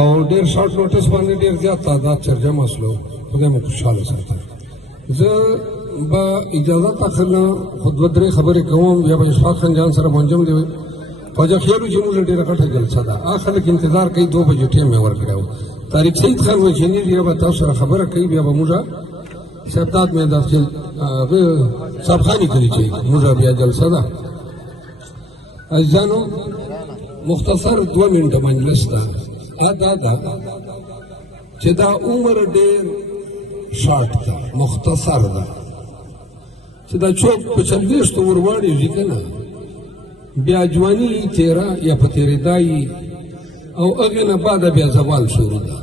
او ډیر شارټ نوټس باندې ډیر زیات تعداد چرجم اسلو خدای مو خوشاله ساتي. زه به اجازه اخلم خود ودرې خبرې کوم بیا به اشفاق خان جان سره منجم دی خواجه خیرو چې موږ ډیره غټه جلسه ده اخر کې انتظار کوي 2 بجې ټیم مې ورکړو طارق سید خان وچینی دی به تاسو سره خبره کوي بیا به موږ سبداد مې داخل صاحب خاني کوي چې موږ بیا جلسه ده. ځانو مختصر 2 منټه مجلس ده دا چې دا عمر ډېر شارټ ده مختصر ده چې دا چوک په 40 ورواړېږي که نه بیا جواني تیره یا په تېرېدایي او هغې نه بعده بیا زوال شروع ده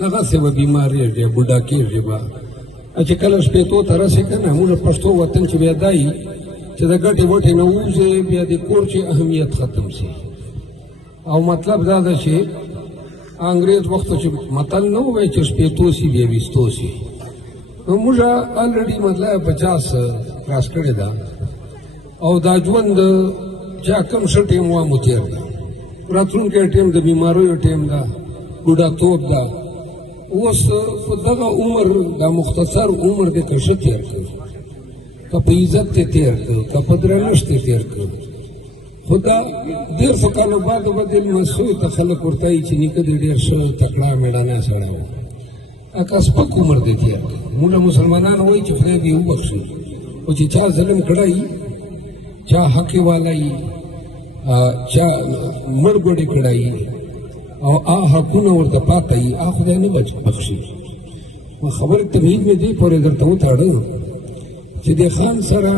دغسې به بیمارېږي بوډا کېږي به چې کله شپېتو ته رسې که نه موږ پښتو وطن چې بیا دایي چې د ګټې وټې نه ووځې بیا د کور چې اهمیت ختم شي او مطلب دا ده چې انګریز وخت چې متل نه ووایي چې شپېتو سي بیا ویستو سي نو موږ الریډي مطلب 50 کراس کړې ده او دا ژوند چا کم ښه ټیم وا مو تېر ده راتلونکی ټیم د بیماریو ټیم ده بوډاتوب ده اوس په دغه عمر دا مختصر عمر دی که ښه تېر کړو که په عزت دې تېر کړو که په درنښت دې تېر کړو خو دا 150 کالو بعد به د لمسیو ته خلک ورته وایي چې نیکه دې ډېر ښه تکړه مېړانه سړی و که سپک عمر دې تېر کړو موږ مسلمانان وایي چې خدای دې وبخښي خو چې چا ظلم کړی چا حق والی چا مړ ګوډې کړی او حقونه ورته پاته وي خدای نه بخښي خبرې تمهید مې دې پورې درته وتاړه چې د خان سره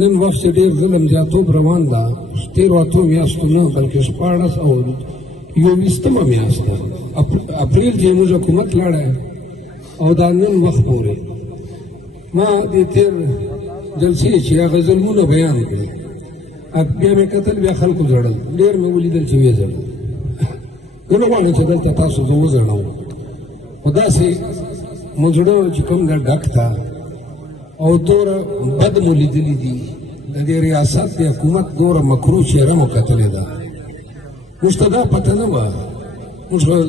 نن وخت چې ډېر ظلم زیاتوب روان ده 13 میاشتو نه بلکې 14 او 21 میاشت ده اپریل کې موږ حکومت لاړی او دا نن وخت پورې ما د تېر جلسې چې هغه ظلمونه بیان کړي بیا مې کتل بیا خلکو ژړل ډېر مې ولیدل چې ویې ژړل زه نه غواړم چې دلته تاسو زه وژړوم خو داسې مو زړه چې کوم دا ډک ته او دوره بد مو لیدلي دي د دې ریاست د حکومت دوره مکروه چهره مو کتلې ده موږ ته دا پته نه وه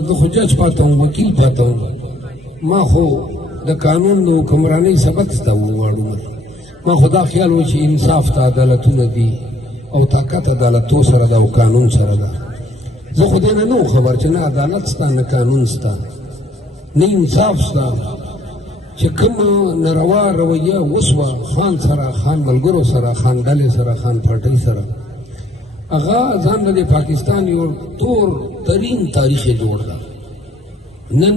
زه خو جج پاته وم وکیل پاته وم ما خو د قانون د حکمرانۍ سبق زده وغواړو ما خو دا خیال و چې انصاف ته عدالتونه دي او طاقت عدالتو سره ده او قانون سره ده زه خو دې نه نه خبر چې نه عدالت سته نه قانون سته نه انصاف سته چې کوم ناروا رویه وسوه خان سره خان ملګرو سره خان ډلې سره خان پارټۍ سره هغه ځان د پاکستان یو تور ترین تاریخ یې جوړ ده نن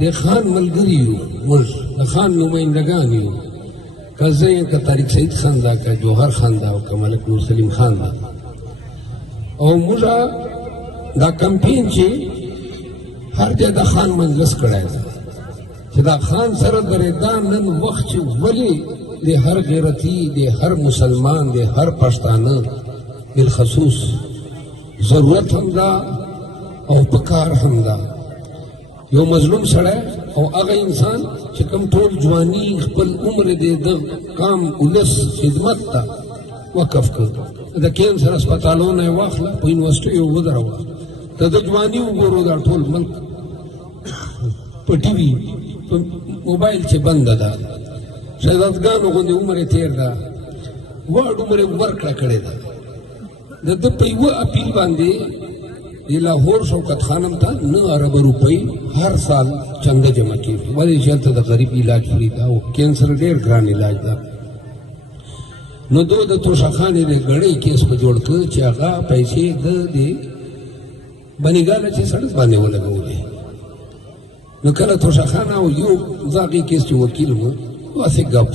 د خان ملګري یو موږ د خان نمایندګان یو که زه یې که طارق سید خان ده که جوهر خان ده او که ملک نور سلیم خان ده او موږ دا کمپین چې هر ځای د خان مجلس کړی ده چې دا خان سره درېدا نن وخت چې ولې د هر غیرتي د هر مسلمان د هر پښتانه بالخصوص ضرورت هم ده او پکار هم ده یو مظلوم سړی او هغه انسان چې کوم ټول ځواني خپل عمر د قام ولس خدمت ته وقف کړ د کینسر هسپتالونه یې واخله په یونیورسټیو ودروه د ده ځواني وګورو دا ټول ملک په ټي وي په موبایل چې بنده ده شهزادګانو غوندې عمر یې تېر ده واړ عمر یې ورکړه کړې ده د ده په یوه اپیل باندې د لاهور شوکت خانم ته 9 اربه روپۍ هر سال چنده جمع کېږي ولې چې هلته د غریب علاج فری ده او کینسر ډېر ګران علاج ده نو دو د توشخانې د ګړۍ کیس په جوړ کړ چې هغه پیسې د بنیګاله چې سړک باندې ولګولې نو کله توشخانه او یو زاغي کیس چې وکیل و هسې ګپ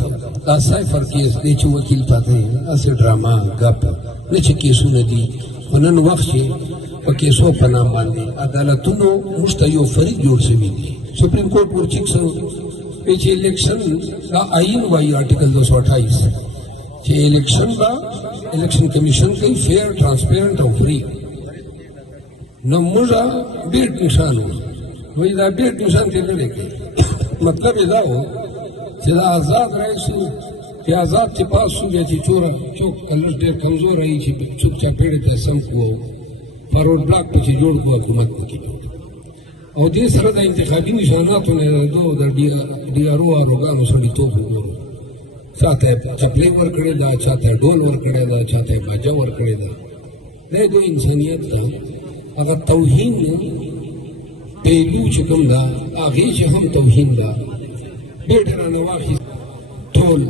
دا سایفر کیس دی چې وکیل پاته هسې ډراما ګپ نه چې کیسونه دي خو نن وخت چې په کیسو په نام باندې عدالتونو موږ ته یو فریق جوړ شوي دي سپریم کورټ ورچیک سره چې الیکشن دا آئین وایي آرټیکل 228 چې الیکشن به الیکشن کمیشن کوي فیر ټرانسپیرنٹ او فری نو موږ بیټ نشان وایي دا بیټ نشان ته نه لیکي مطلب یې دا و چې دا آزاد رئیس چې آزاد چې پاس شو بیا چې چوک کلر ډېر کمزور رہی چې چوپ چاپېړې ته سم کړو فارورډ بلاک پکې جوړ کړو حکومت پکې جوړ او دې سره د انتخابي نشاناتو نه د ډي آر او ارګانو سړیتوب وګورو، چاته چپلې ورکړې ده، چاته ډول ورکړی ده، چاته باجه ورکړې ده. دا د انسانیت ده. هغه توهین پهلو چې کوم ده هغې چې هم توهین ده. ډېر رانه واخیست ټول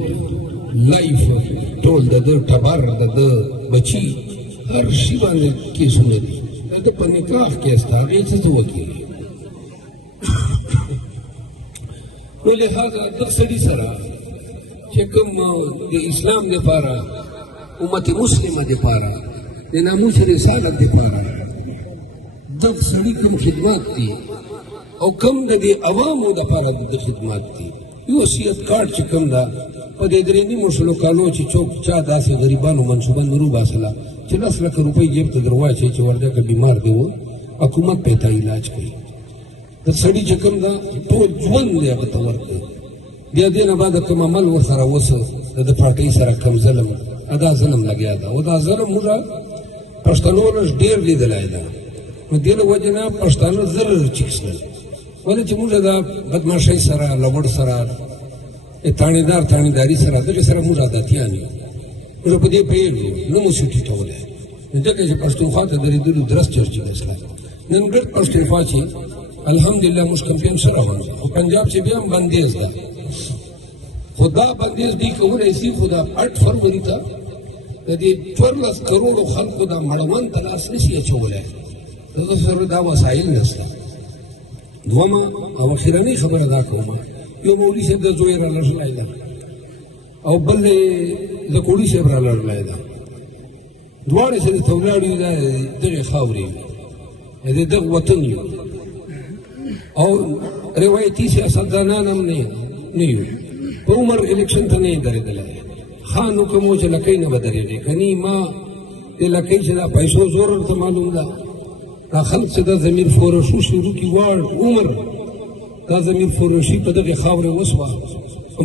لایف، ټول د ده ټبر، د ده بچي، هر شي باندې کیسونه دي. د ده په نکاح کې ستا هغې څه څه وکړي. نو لهذا دغه سړي سره چې کوم د اسلام دپاره، امت مسلمه دپاره، د ناموس رسالت دپاره دغه سړي کوم خدمات دي او کوم د دې عوامو دپاره د خدمات دي. یو وصیت کارډ چې کوم ده په دې 3.5 کالو چې څوک چا داسې غریبانو منصوبه نه روباسله چې 10 لکه روپۍ جیب ته در واچوي چې ورته که بیمار دی و حکومت پې ته علاج کوي. د سړي چې کوم ده ټول ژوند دی هغه ته ورکوي. بیا دې نه بعد کوم عمل ورسره وسو د ده پارټۍ سره کوم ظلم، دا ظلم لګیا ده. او دا ظلم موږ پښتنو لږ ډېر لیدلی ده. نو دې له وجې نه پښتانه زر چیکسل، ولې چې موږ د بدماشۍ سره، لوړ سره، تاڼېداري سره، دغې سره موږ عادتیان یو. نو په دې پوهېږو نه مو شو ټیټولی. ځکه چې پښتونخوا ته درېدلو درس چرچې نشته. نن ګډ پښتونخوا چې الحمدلله موږ کمپین سره روان دی، خو پنجاب چې بیا هم بندیز ده. خو دا بندیز دوی کولی شي، خو دا 8 فروری ته د دې 14 کروړو خلکو دا مړوند ته لاس نشي اچولی. دغه سره دا وسایل نشته. دومه او اخرنۍ خبره دا کومه، یو مولوي صاحب د زوی را لړلی ده او بل د کوړي صاحب را لړلی ده. دواړه چې درته ولاړ یو دا دغې خاورې د دغه وطن یو او روایتي سیاستدانان هم نه یو. په عمر الیکشن ته نه یې درېدلی. خان حکم و چې لکۍ نه به درېږي، کنی ما د لکۍ چې دا پیسو زور ورته معلوم ده. دا خلک چې دا ضمیر فروشي شروع کړي واړ عمر دا ضمیر فروشي په دغې خاورې وسوه.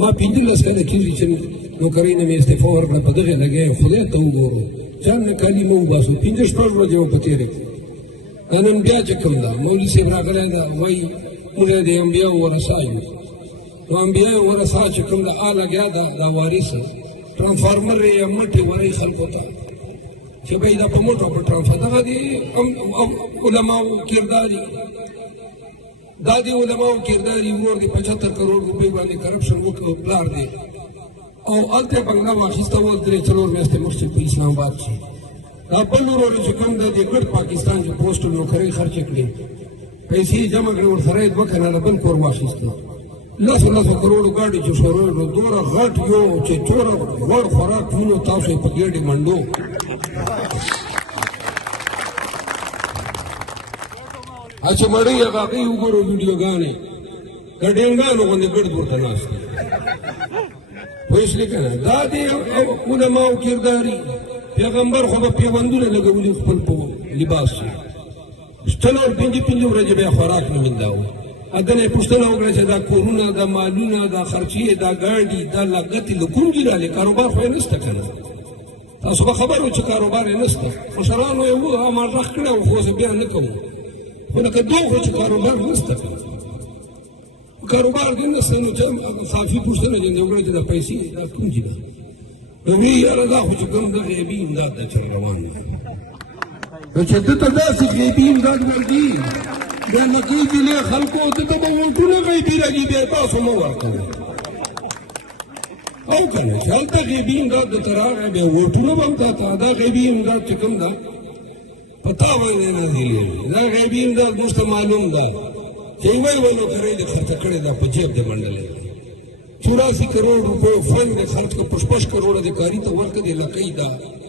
ما 15 کاله کېږي چې نوکرۍ نه مې استعفا ورکړه، په دغې لګیا یم. خدای ته وګورو چا نه کالي مه وباسو، 15-16 ورځې به په تېرې کړو. دا نن بیا چې کوم ده مولوي صاحب راغلی ده، وایي موږ د انبیاو ورثه یو. نو انبیاو ورثه چې کوم ده لګیا ده دا وارثه ټرانسفارمر یې مټې ورئ خلکو ته چې به یې دا په موټو په ټرانسفر. دغه د علماو کرداري، دا د علماو کرداري ور د 75 کروڑ روپۍ باندې کرپشن وکړ پلار دی. او هلته بنګله واخیسته و 3-4 میاشتې مخکې په اسلام آباد کې. دا بل ورور چې کوم د دې ګډ پاکستان کې پوسټ نوکرۍ خرچې کړې، پیسې جمع کړې، ورسره یې 2 کناله بل کور واخیسته. 10 کروڑو ګاډي چې شروع نو دومره غټ یو چې څومره غوړ خوراک وینو تاسو یې په ګېډې منډو. چې مړۍ هغه هغې وګورو ویډیوګانې ګډېنګانو غوندې ګډ ورته ناست دي. پوه شولې که نه؟ دا د علماو کرداري. پیغمبر خو به پیوندونه لګولي خپل په لباس کې، 5 ورځې بیا خوراک نه مینداوه. دنه یې پوښتنه وکړه چې دا کورونه، دا مالونه، دا خرچې، دا ګاډي، دا لګتې له کوم ځای راغلې؟ کاروبار خو یې نشته که نه؟ تاسو به خبر وو چې کاروبار یې نشته. مشرانو یې وویل مارغ کړی و، خو زه بیا نه کوم. خو لکه دوه خو چې کاروبار نشته که نه؟ کاروبار دې نشته نو صافي پوښتنه یې وکړه چې دا پیسې دا کوم ځای ده؟ نو ویې یاره دا خو چې کوم د غیبي امداد دی چې روان دی. نو چې ده ته داسې غیبي امداد ورځي بیا لکۍ ځینې خلکو ده ته به ووټونه غیبي راځي، بیا تاسو مه ورکوئ. او که نه چې هلته غیبي امداد درته راغی بیا ووټونه به هم تا ته دا غیبي امداد چې کوم ده په تا باندې نازلېږي. دا غیبي امداد موږ ته معلوم ده چې یوه نوکرۍ دې خرڅه کړې ده، په جیب دې منډلې ده. 84 کروڑ روپیو فنډ دې خرڅ کړه، 5 کروڑه دې کاري ته ورکړه، دې لکۍ ده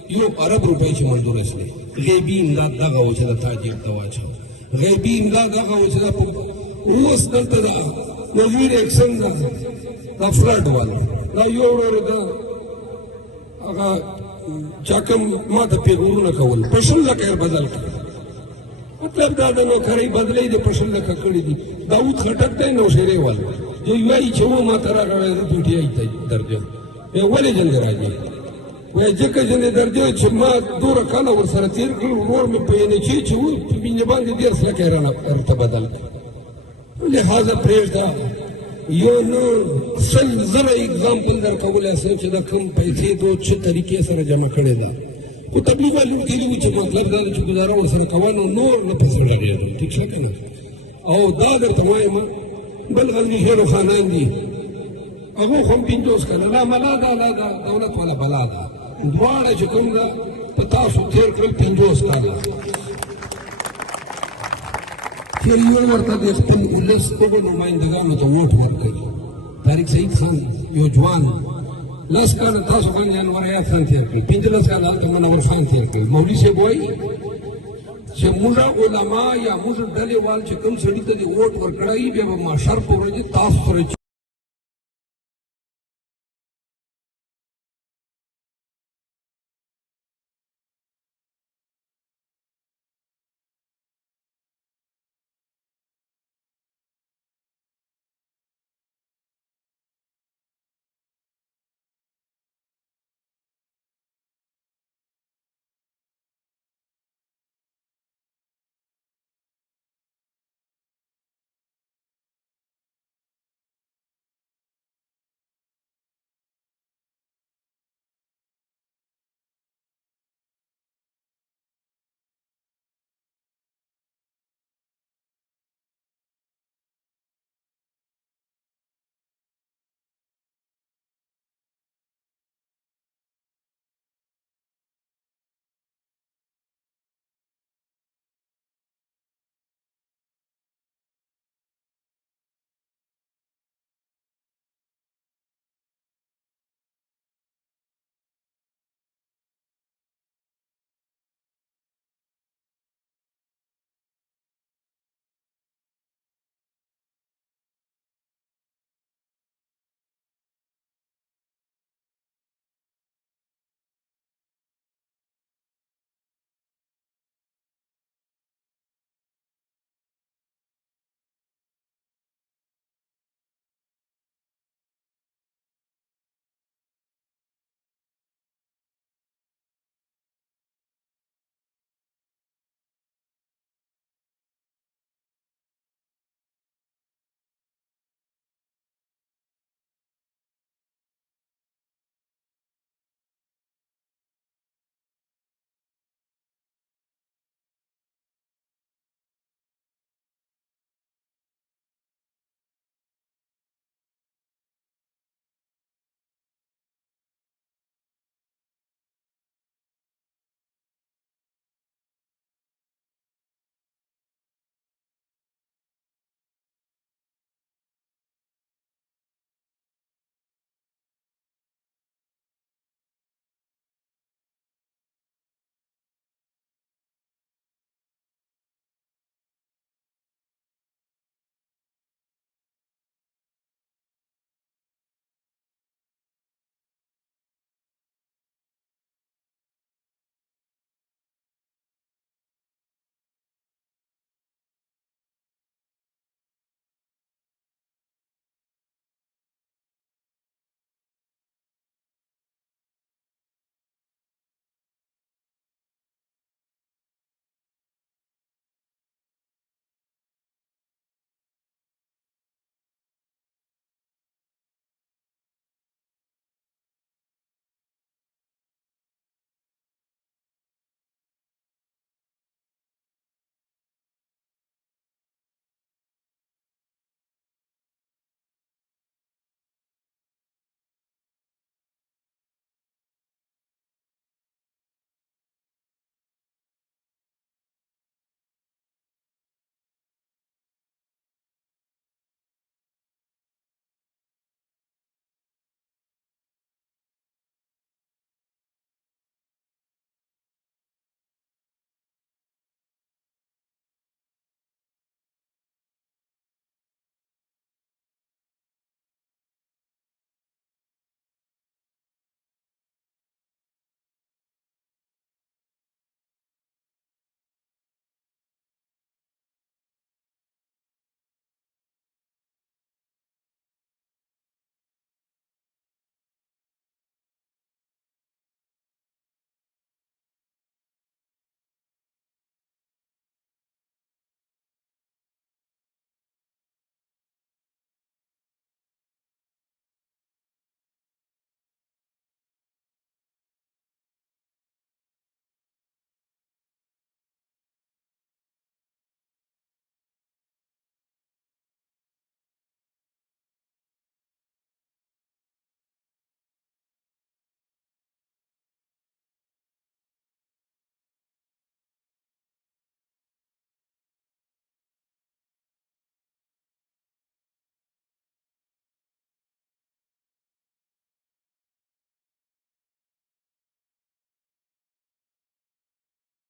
1 ارب روپۍ چې منظوره شوې. غیبي امداد دغه و چې د تا جیب ته واچوه. غیبي امداد هغه و چې دا اوس دلته ده نظیر اکسن ده دا فلډ والا، دا یو ورور ده هغه چا کوم ما ته پیغورونه کول، په 100 لکه یې بدل کړه. مطلب دا د نوکرۍ بدلۍ دې په 100 لکه کړي دي. داود خټک دی نوشیرې والا، دوی وایي چې و ما ته راغلی زه PTI ته درځم. ولې جلدې راځې؟ وایي ځکه جلدې درځې چې ما 2 کاله ورسره تېر کړل، ورور مې په NHA چې و په مینې باندې 10 لکه یې راته بدل کړ. لہذا پریږده یو نه سل زره اگزامپل در کولی شم چې د کوم پیسې دو څه طریقې سره جمع کړې ده خو تبلیغ والو کلي وي چې مطلب دا ده چې ګزاره ورسره کوه نو نور نه پیسې لګېږي ټیک شه که نه او دا درته وایم بل غزني شیرو خانان دي هغو خو هم 50 کاله لا ملا ده لا ده دولت والا بلا ده دواړه چې کوم ده په تاسو تېر کړل 50 کاله چېرې یو ورته د خپل ولس دغو نمایندګانو ته ووټ ورکوي طارق سعید خان یو ځوان 10 کاله تاسو باندې انور حیات خان تېر کړل 15 کاله هلته منور خان تېر کړل مولوي صاحب وایي چې موږ علما یا موږ ډلې وال چې کوم سړي ته دې ووټ ورکړی بیا به محشر په ورځ تاسو سره